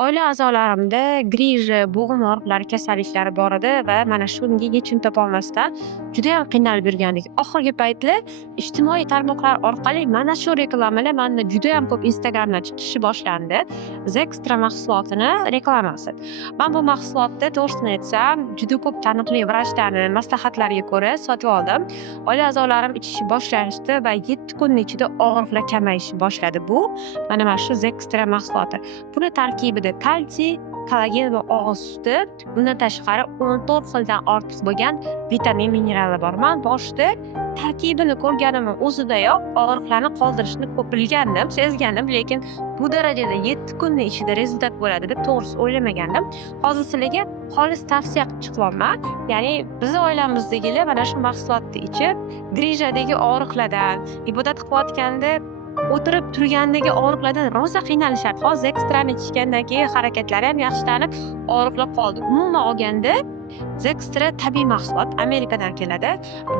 Oila a'zolarimda grija, bo'g'im og'riqlari kasalliklari bor edi va mana shunga yechim topolmasdan judayam qiynalib yurgandik. Oxirgi paytlar ijtimoiy tarmoqlar orqali mana shu reklamalar manda judayam ko'p Instagramda chiqishi boshlandi. Zextra mahsulotini reklamasi. Men bu mahsulotni to'g'risini aytsam, juda ko'p taniqli vrachlarni maslahatlariga ko'ra sotib oldim. Oila a'zolarim ichishni boshlashdi va 7 kun ichida og'riqlar kamayishni boshladi. Bu mana shu Zextra mahsuloti. Buni tarkibida kalsiy, kollagen va og'iz suti, bundan tashqari 14 xildan ortiq bo'lgan vitamin, minerallar bor. Men boshida tarkibini ko'rganimning o'zidayoq og'riqlarni qoldirishini ko'p bilgandim, sezgandim, lekin bu darajada 7 kunning ichida rezultat bo'ladi deb to'g'risi o'ylamagandim. Hozir sizlarga xolis tavsiya qilib chiqyapman. Ya'ni bizni oilamizdagilar mana shu mahsulotni ichib, grijadagi og'riqlardan, ibodat qilayotganda o'tirib turgandagi og'riqlardan rosa qiynalishadi. Hozir ekstrani ichgandan keyin harakatlari ham yaxshilanib, og'riqlar qoldi. Umuman olganda, Zextra tabiiy mahsulot, Amerikadan keladi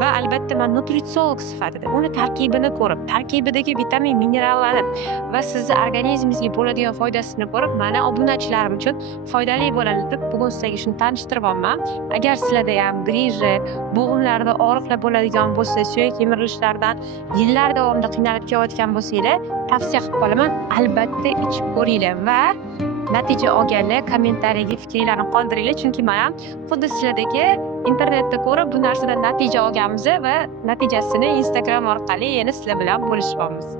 va albatta men nutritsiolog sifatida uni tarkibini ko'rib, tarkibidagi vitamin, minerallarni va sizni organizmingizga bo'ladigan foydasini ko'rib, mana obunachilarim uchun foydali bo'ladi deb bugun sizlarga shuni tanishtiryapman. Agar sizlarda ham grija, bo'g'imlarda og'riqlar bo'ladigan bo'lsa, suyak yemirilishlaridan yillar davomida qiynalib kelayotgan bo'lsanglar, tavsiya qilib qolaman, albatta ichib ko'ringlar va natija olganlar kommentariyaga fikringlarni qoldiringlar, chunki men ham xuddi sizlardagi internetda ko'rib bu narsadan natija olganmiz va natijasini Instagram orqali yana sizlar bilan bo'lishyapmiz.